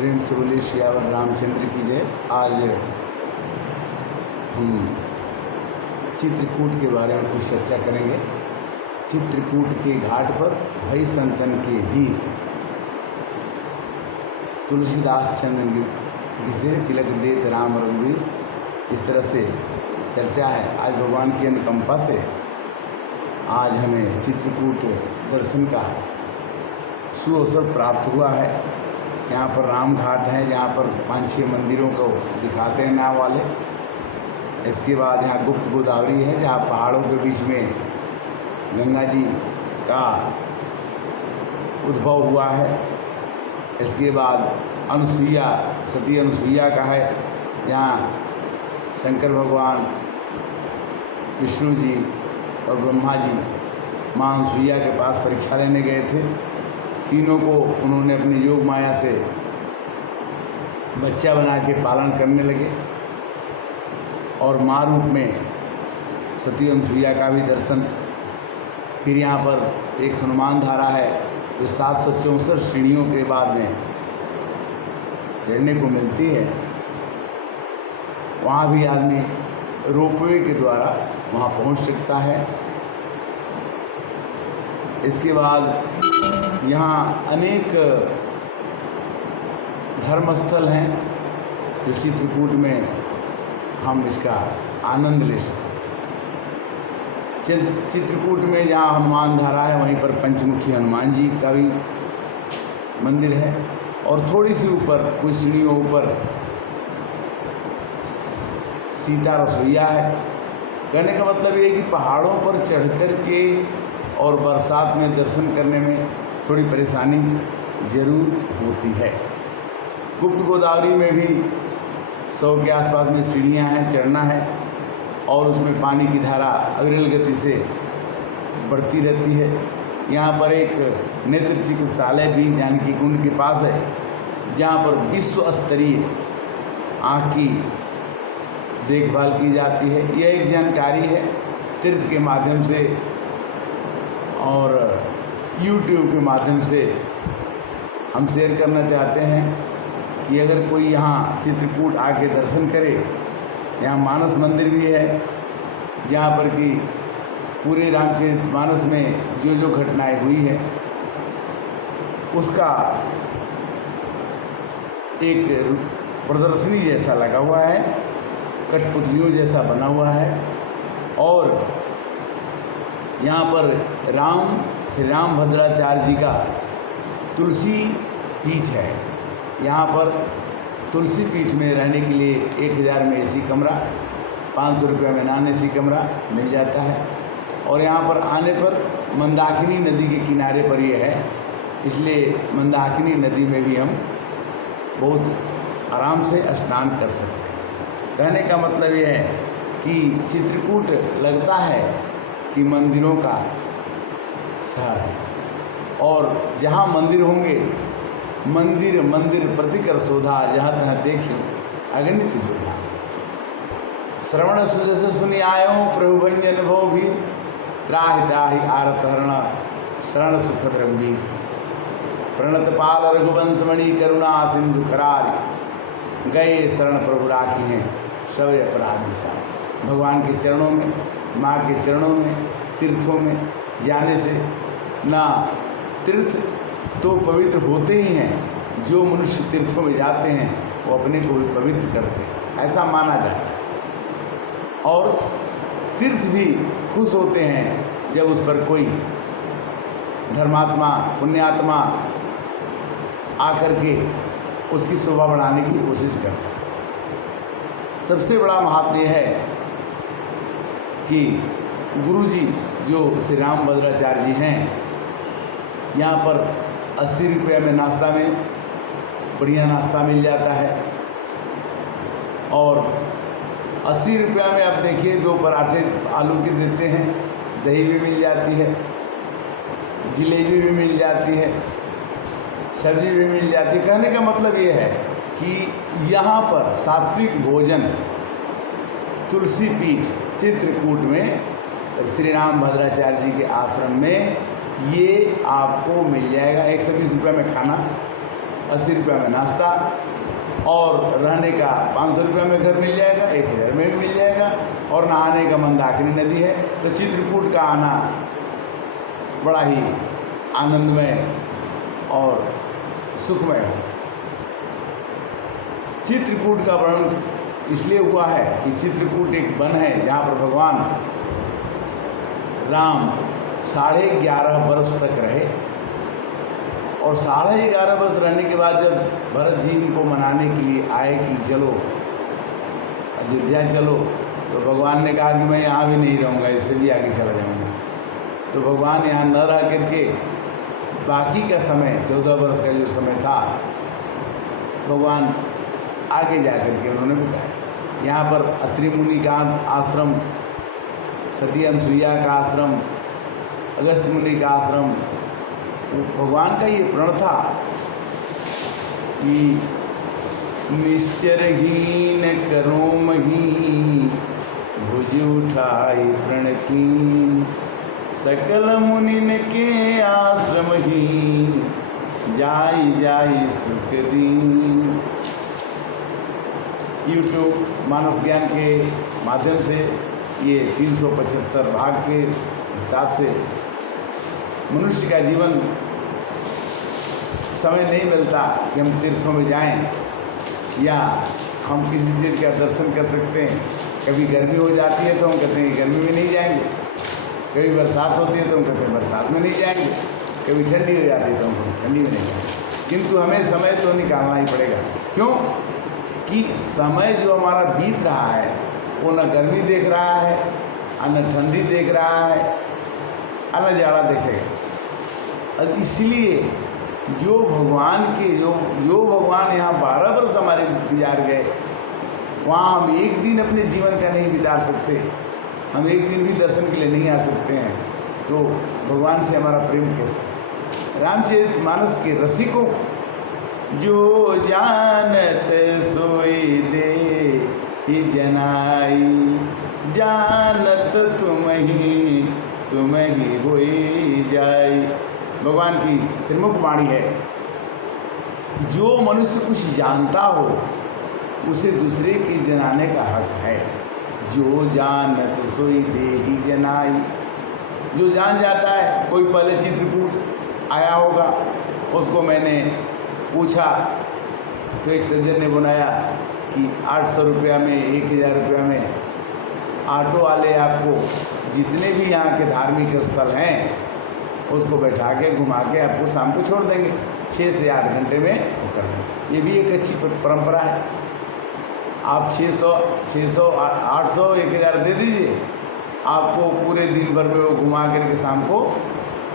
प्रेम से बोले सियावर रामचंद्र की जय। आज हम चित्रकूट के बारे में कुछ चर्चा करेंगे। चित्रकूट के घाट पर भई संतन के वीर तुलसीदास चंदन जिसे तिलक देत राम रघुवीर, इस तरह से चर्चा है। आज भगवान की अनुकंपा से आज हमें चित्रकूट दर्शन का सुअवसर प्राप्त हुआ है। यहाँ पर राम घाट है, जहाँ पर 5-6 मंदिरों को दिखाते हैं नाव वाले। इसके बाद यहाँ गुप्त गोदावरी है, जहाँ पहाड़ों के बीच में गंगा जी का उद्भव हुआ है। इसके बाद अनुसुईया, सती अनुसुईया का है, जहाँ शंकर भगवान, विष्णु जी और ब्रह्मा जी माँ अनुसुईया के पास परीक्षा लेने गए थे। तीनों को उन्होंने अपनी योग माया से बच्चा बना के पालन करने लगे और माँ रूप में सती अनुसुईया का भी दर्शन। फिर यहाँ पर एक हनुमान धारा है जो 764 सीढ़ियों के बाद में चढ़ने को मिलती है। वहाँ भी आदमी रोपवे के द्वारा वहाँ पहुँच सकता है। इसके बाद यहाँ अनेक धर्मस्थल हैं जो चित्रकूट में हम इसका आनंद ले सकते हैं। चित्रकूट में जहाँ हनुमान धारा है, वहीं पर पंचमुखी हनुमान जी का भी मंदिर है और थोड़ी सी ऊपर कुछ सीढ़ियों ऊपर सीता रसोईया है। कहने का मतलब ये है कि पहाड़ों पर चढ़ कर के और बरसात में दर्शन करने में थोड़ी परेशानी ज़रूर होती है। गुप्त गोदावरी में भी 100 के आसपास में सीढ़ियाँ हैं, चढ़ना है और उसमें पानी की धारा अविरल गति से बढ़ती रहती है। यहाँ पर एक नेत्र चिकित्सालय भी जानकी कुंड के पास है, जहाँ पर विश्व स्तरीय आँख की देखभाल की जाती है। यह एक जानकारी है तीर्थ के माध्यम से और YouTube के माध्यम से हम शेयर करना चाहते हैं कि अगर कोई यहाँ चित्रकूट आके दर्शन करे। यहाँ मानस मंदिर भी है, जहाँ पर कि पूरे रामचरितमानस में जो जो घटनाएं हुई है उसका एक प्रदर्शनी जैसा लगा हुआ है, कठपुतलियों जैसा बना हुआ है। और यहाँ पर श्री राम भद्राचार्य जी का तुलसी पीठ है। यहाँ पर तुलसी पीठ में रहने के लिए 1000 में एसी कमरा, 500 रुपये में नॉन एसी कमरा मिल जाता है। और यहाँ पर आने पर मंदाकिनी नदी के किनारे पर ये है, इसलिए मंदाकिनी नदी में भी हम बहुत आराम से स्नान कर सकते हैं। कहने का मतलब ये है कि चित्रकूट लगता है कि मंदिरों का शहर है और जहाँ मंदिर होंगे, मंदिर मंदिर प्रतिकर शोधा, जहाँ तहाँ देखे अगणित जोधा। श्रवण सुजस सुनि आयो प्रभु भंजन भव भी, त्राहि त्राहि आरत हरण शरण सुखद रघुवीर। प्रणत पाल रघुवंश मणि करुणा सिंधु खरारी, गए शरण प्रभु राखी हैं सब अपराध विसार। भगवान के चरणों में, माँ के चरणों में, तीर्थों में जाने से ना तीर्थ तो पवित्र होते ही हैं, जो मनुष्य तीर्थों में जाते हैं वो अपने को भी पवित्र करते हैं, ऐसा माना जाता है। और तीर्थ भी खुश होते हैं जब उस पर कोई धर्मात्मा, पुण्यात्मा आकर के उसकी शोभा बढ़ाने की कोशिश करता है। सबसे बड़ा महात्म्य है कि गुरु जी जो श्री राम भद्राचार्य जी हैं, यहाँ पर 80 रुपये में नाश्ता में बढ़िया नाश्ता मिल जाता है। और 80 रुपये में आप देखिए 2 पराठे आलू के देते हैं, दही भी मिल जाती है, जलेबी भी मिल जाती है, सब्जी भी मिल जाती है। कहने का मतलब ये है कि यहाँ पर सात्विक भोजन तुलसी पीठ चित्रकूट में श्री राम भद्राचार्य जी के आश्रम में ये आपको मिल जाएगा। 120 रुपये में खाना 80 रुपये में नाश्ता और रहने का 500 रुपये में घर मिल जाएगा, 1000 में भी मिल जाएगा। और नहाने का मंदाकिनी नदी है। तो चित्रकूट का आना बड़ा ही आनंदमय और सुखमय है। चित्रकूट का वर्णन इसलिए हुआ है कि चित्रकूट एक वन है जहाँ पर भगवान राम 11.5 वर्ष तक रहे। और 11.5 वर्ष रहने के बाद जब भरत जी उनको मनाने के लिए आए कि चलो अयोध्या चलो, तो भगवान ने कहा कि मैं यहाँ भी नहीं रहूँगा, इससे भी आगे चला जाऊँगा। तो भगवान यहाँ न रह करके बाकी का समय 14 वर्ष का जो समय था भगवान आगे जा कर के उन्होंने बताया। यहाँ पर अत्रि मुनि का आश्रम, सती अनसुईया का आश्रम, अगस्त मुनि का आश्रम, भगवान का ये प्रण था कि निश्चरहीन करो मही भुज उठाई प्रण की, सकल मुनिन के आश्रम ही जाई जाई सुख दीन। यूट्यूब मानस ज्ञान के माध्यम से ये 375 भाग के हिसाब से मनुष्य का जीवन समय नहीं मिलता कि हम तीर्थों में जाएं या हम किसी चीज़ का दर्शन कर सकते हैं। कभी गर्मी हो जाती है तो हम कहते हैं गर्मी में नहीं जाएंगे, कभी बरसात होती है तो हम कहते हैं बरसात में नहीं जाएंगे, कभी ठंडी हो जाती है तो हम ठंडी में नहीं जाएंगे। किंतु हमें समय तो निकालना ही पड़ेगा। क्यों कि समय जो हमारा बीत रहा है वो न गर्मी देख रहा है, न ठंडी देख रहा है, न जाड़ा देखेगा। और इसलिए जो भगवान के जो भगवान यहाँ 12 वर्ष हमारे गुजार गए, वहाँ हम एक दिन अपने जीवन का नहीं बिता सकते, हम एक दिन भी दर्शन के लिए नहीं आ सकते हैं। तो भगवान से हमारा प्रेम कैसा? रामचरितमानस के रसिकों जो जानत सोई दे ही जनाई, जानत तुम ही होई जाई। भगवान की श्रीमुख वाणी है कि जो मनुष्य कुछ जानता हो उसे दूसरे की जनाने का हक है। जो जानत सोई दे ही जनाई, जो जान जाता है। कोई पहले चित्रकूट आया होगा, उसको मैंने पूछा तो एक सज्जन ने बनाया कि 800 रुपया में 1000 रुपया में ऑटो वाले आपको जितने भी यहाँ के धार्मिक स्थल हैं उसको बैठा के घुमा के आपको शाम को छोड़ देंगे, 6 से 8 घंटे में कर देंगे। ये भी एक अच्छी परंपरा है। आप 600, 800, 1000 दे दीजिए, आपको पूरे दिन भर में वो घुमा करके शाम को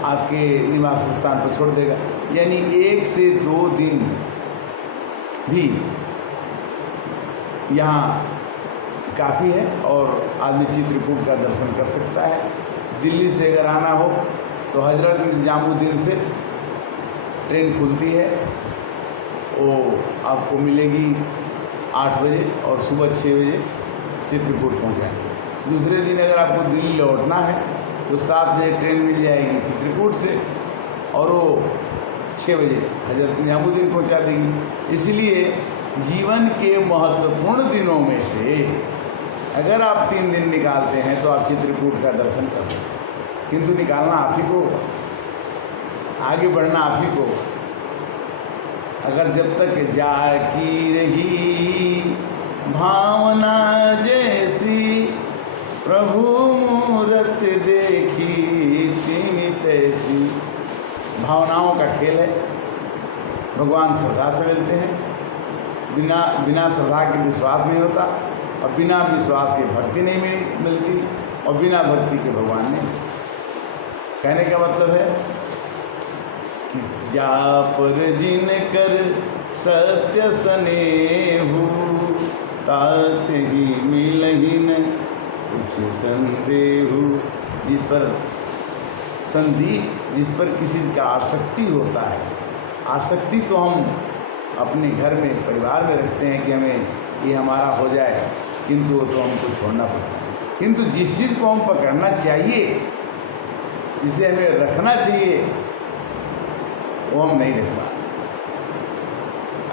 आपके निवास स्थान पर छोड़ देगा। यानी 1 से 2 दिन भी यहाँ काफ़ी है और आदमी चित्रकूट का दर्शन कर सकता है। दिल्ली से अगर आना हो तो हजरत निजामुद्दीन से ट्रेन खुलती है, वो आपको मिलेगी 8 बजे और सुबह 6 बजे चित्रकूट पहुँचाएंगे। दूसरे दिन अगर आपको दिल्ली लौटना है तो 7 बजे ट्रेन मिल जाएगी चित्रकूट से और वो 6 बजे हजरत निजामुद्दीन पहुँचा देगी। इसलिए जीवन के महत्वपूर्ण दिनों में से अगर आप 3 दिन निकालते हैं तो आप चित्रकूट का दर्शन कर सकते हैं। किंतु निकालना आप ही को, आगे बढ़ना आप ही को। अगर जब तक जाकी रही भावना जैसी, प्रभु मूरत देखी तिमी तैसी। भावनाओं का खेल है। भगवान श्रद्धा से मिलते हैं, बिना श्रद्धा के विश्वास नहीं होता और बिना विश्वास के भक्ति नहीं मिलती और बिना भक्ति के भगवान नहीं। कहने का मतलब है कि जा पर जिन कर सत्य स्नेहु, तात ही मिलहिन कुछ संदेहु। जिस पर किसी का आसक्ति होता है, आसक्ति तो हम अपने घर में परिवार में रखते हैं कि हमें ये हमारा हो जाए, किंतु वो तो हमको छोड़ना पड़ता है। किंतु जिस चीज़ को हम पकड़ना चाहिए, जिसे हमें रखना चाहिए, वो हम नहीं रख पाते।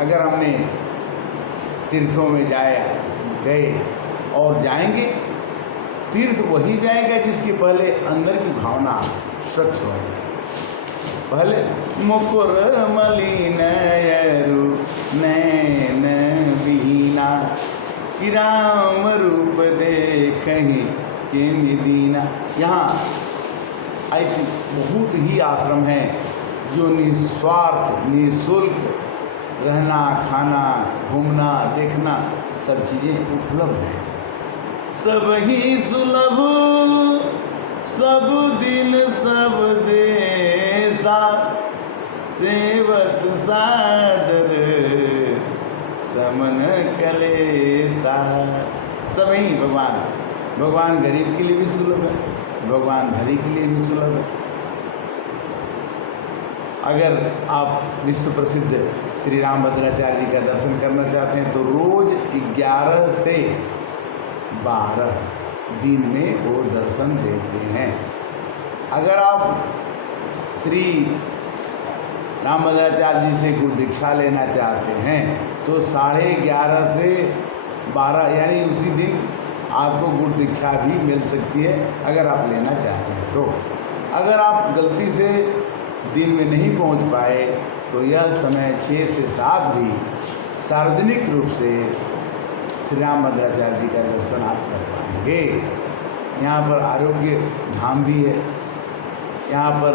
अगर हमने तीर्थों में गए और जाएंगे, तीर्थ वही जाएगा जिसके पहले अंदर की भावना स्वच्छ हो जाए। पहले मुकुर मलिन यरु नैन बीना, कि राम रूप देखहि किमि दीना। यहाँ एक बहुत ही आश्रम है जो निस्वार्थ निःशुल्क रहना, खाना, घूमना, देखना सब चीज़ें उपलब्ध हैं। सब ही सुलभ सब दिन सब देसा, सेवत सादर समन कलेसा। सब ही भगवान गरीब के लिए भी सुलभ है, भगवान धनी के लिए भी सुलभ है। अगर आप विश्व प्रसिद्ध श्री रामभद्राचार्य जी का दर्शन करना चाहते हैं तो रोज़ 11 से 12 दिन में वो दर्शन देते हैं। अगर आप श्री रामभद्राचार्य जी से गुरु दीक्षा लेना चाहते हैं तो 11:30 से 12 यानी उसी दिन आपको गुरु दीक्षा भी मिल सकती है अगर आप लेना चाहते हैं तो। अगर आप गलती से दिन में नहीं पहुंच पाए तो यह समय 6 से 7 भी सार्वजनिक रूप से श्री रामभद्राचार्य जी का दर्शन आप कर पाएंगे। यहाँ पर आरोग्य धाम भी है। यहाँ पर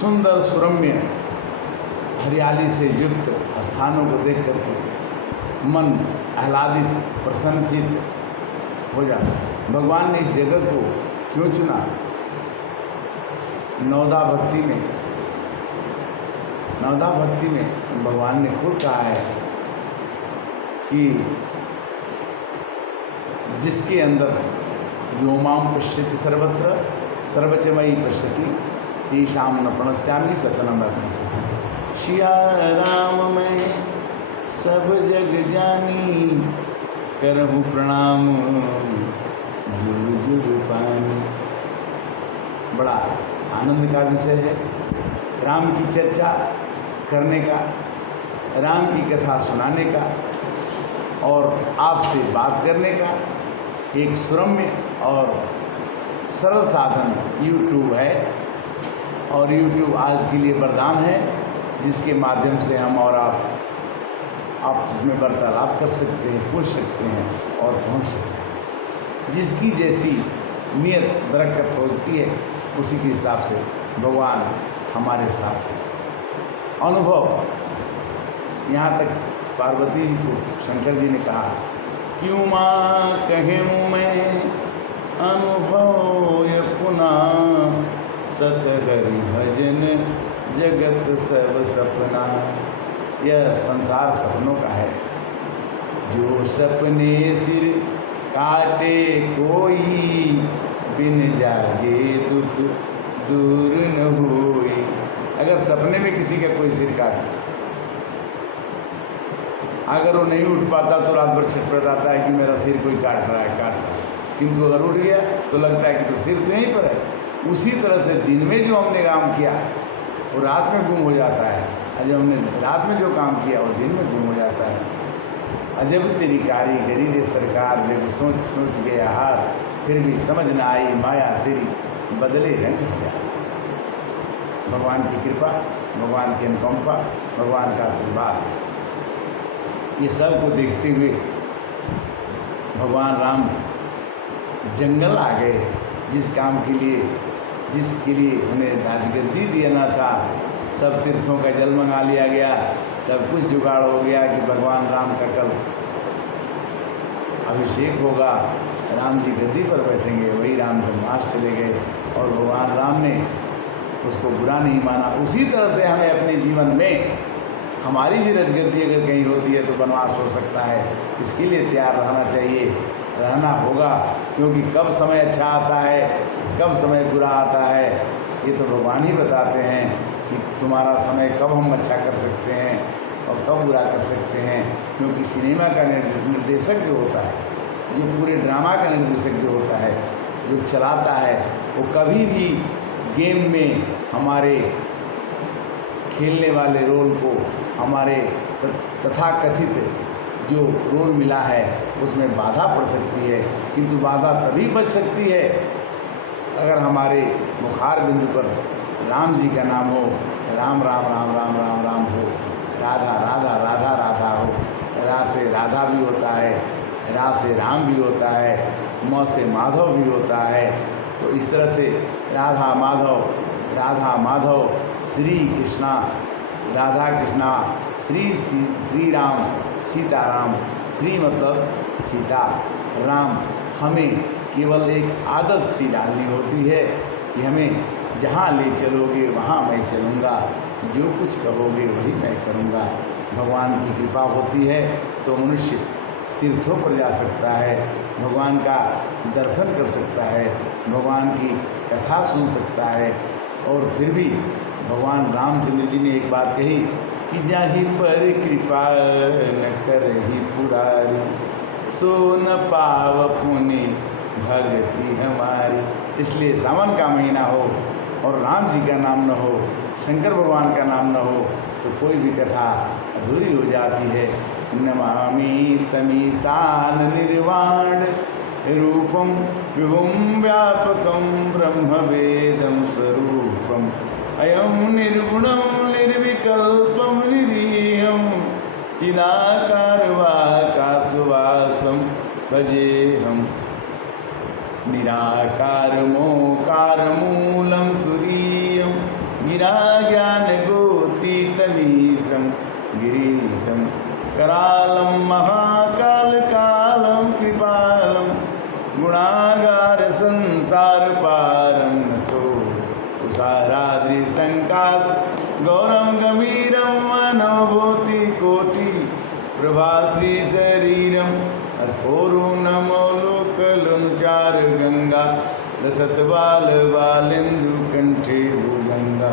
सुंदर सुरम्य हरियाली से युक्त स्थानों को देख करके मन आह्लादित प्रसन्नचित्त हो जाता है। भगवान ने इस जगह को क्यों चुना? नवदा भक्ति में भगवान ने खुद कहा है कि जिसके अंदर व्योमाम पश्यति सर्वत्र सर्वचमयी पश्यति तेषां न प्रणश्यामि सचनम मैं प्रणश्यति। सिया राम मैं सब जग जानी, करहु प्रणाम जुग जुग पानी। बड़ा आनंद का विषय है राम की चर्चा करने का, राम की कथा सुनाने का और आपसे बात करने का एक सुरम्य और सरल साधन YouTube है। और YouTube आज के लिए वरदान है जिसके माध्यम से हम और आप उसमें वार्तालाप कर सकते हैं, पूछ सकते हैं और पहुंच सकते हैं। जिसकी जैसी नियत बरकत होती है उसी के हिसाब से भगवान हमारे साथ है। अनुभव यहाँ तक पार्वती जी को शंकर जी ने कहा, क्यों माँ कहूँ मैं अनुभव ये पुनः, सत हरि भजन जगत सब सपना। यह संसार सपनों का है। जो सपने सिर काटे कोई, बिन जागे दुख दूर न होई। अगर सपने में किसी का कोई सिर काटे, अगर वो नहीं उठ पाता तो रात भर छटपटाता है कि मेरा सिर कोई काट रहा है। किंतु अगर उठ गया तो लगता है कि तो सिर तो यहीं पर है। उसी तरह से दिन में जो हमने काम किया वो रात में गुम हो जाता है, और जब हमने रात में जो काम किया वो दिन में गुम हो जाता है। अजब तेरी कारीगरी रे सरकार, जब सोच सोच गया हार, फिर भी समझ न आई माया तेरी, बदले रंग हो गया। भगवान की कृपा, भगवान की अनुकंपा, भगवान का आशीर्वाद, ये सब को देखते हुए भगवान राम जंगल आ गए। जिसके लिए उन्हें राजगद्दी देना था, सब तीर्थों का जल मंगा लिया गया, सब कुछ जुगाड़ हो गया कि भगवान राम का कल अभिषेक होगा, राम जी गद्दी पर बैठेंगे। वही राम वनवास चले गए और भगवान राम ने उसको बुरा नहीं माना। उसी तरह से हमें अपने जीवन में हमारी भी रजगद्दी अगर कहीं होती है तो वनवास हो सकता है। इसके लिए तैयार रहना चाहिए, रहना होगा, क्योंकि कब समय अच्छा आता है, कब समय बुरा आता है, ये तो भगवान ही बताते हैं कि तुम्हारा समय कब हम अच्छा कर सकते हैं और कब बुरा कर सकते हैं। क्योंकि सिनेमा का निर्देशक जो होता है, जो पूरे ड्रामा का निर्देशक जो होता है, जो चलाता है, वो कभी भी गेम में हमारे खेलने वाले रोल को हमारे तथाकथित जो रोल मिला है उसमें बाधा पड़ सकती है, किंतु बाधा तभी बच सकती है अगर हमारे मुखार बिंदु पर राम जी का नाम हो, राम राम राम राम राम राम हो, राधा राधा राधा राधा हो। रा से राधा भी होता है, रा से राम भी होता है, म से माधव भी होता है। तो इस तरह से राधा माधव श्री कृष्णा, राधा कृष्णा, श्री राम, सीताराम। श्री मतलब सीता, राम। हमें केवल एक आदत सी डालनी होती है कि हमें जहाँ ले चलोगे वहाँ मैं चलूँगा, जो कुछ कहोगे वही मैं करूँगा। भगवान की कृपा होती है तो मनुष्य तीर्थों पर जा सकता है, भगवान का दर्शन कर सकता है, भगवान की कथा सुन सकता है। और फिर भी भगवान रामचंद्र जी ने एक बात कही कि जाहि पर कृपा न करहि पुरारी, सो न पाव पुनि भगति हमारी। इसलिए सावन का महीना हो और राम जी का नाम न हो, शंकर भगवान का नाम न हो तो कोई भी कथा अधूरी हो जाती है। नमामि समीसान निर्वाण रूपम विभुम व्यापकम ब्रह्म वेदम स्वरूपम, अयम निर्गुणम निर्विकल्पम निरीहम, चिदाकार वाकाशवासम भजेहम, निराकार मोकार मूलम तुरीयम, गिरा ज्ञान गोतीतमीशम गिरीशम, करालम महाकाल कालम कृपालम, गुणागार संसार पारम नतो, तुषाराद्रि संकाश गौरम गंभीरम, मनोभूति कोटि प्रभाश्री शरीरम, स्फोरुणमौलोकलुंचार गंगा, लसत बाल बालेन्दु कंठे भुजंगा,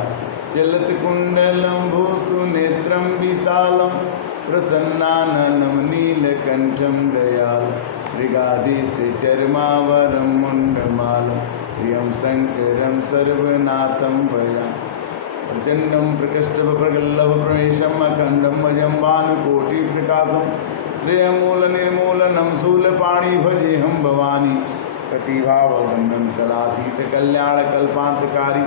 चलत कुंडलम भूसु नेत्रम विशालम, प्रसन्नाननम नीलकंठम दयाल, मृगाधीश चर्मावरम मुंडमालम, प्रियम शंकरम सर्वनाथम भया, प्रचंडम प्रकृष्टभ प्रगल्लभ प्रमेशम अखंडम भजम भानुकोटि प्रकाशम, त्र्यमूल निर्मूलनम शूलपाणि भजेहम भवानी, कटिभावगम्यम कलातीत कल्याण कल्पांतकारी,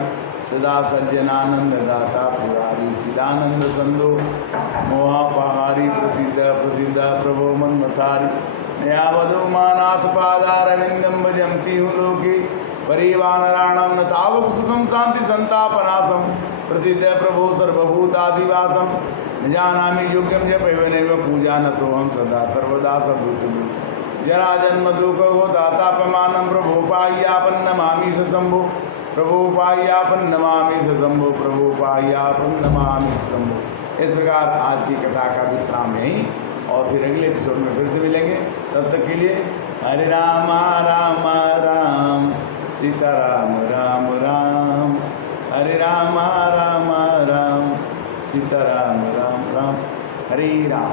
सदा सज्जनानंद दाता पुरारी, चिदानंद संदो मोहापहारी, प्रसिद्ध प्रसिद्ध प्रभो मन्मथारी, नयावधो मानाथ पादारविंदम भजंती हूँ लोके, परिवानराणम न तावक सुखम शांति संतापनाशम, प्रसिद्ध प्रभो सर्वभूतादिवासम, न जानामि योग्यम जपैवनैव पूजा न तो हम सदा सर्वदा सबूतभूत, जरा जन्म दुख हो दातापमानम, प्रभो पाह्यापन नमामि स शंभो, प्रभो पाह्यापन नमामि स शंभो, प्रभो पाह्यापन नमामि स शंभो। इस प्रकार आज की कथा का विश्राम यहीं, और फिर अगले एपिसोड में फिर से मिलेंगे। तब तक के लिए हरे राम राम राम सीता राम राम राम, हरे राम राम राम सीता राम राम राम, हरे राम।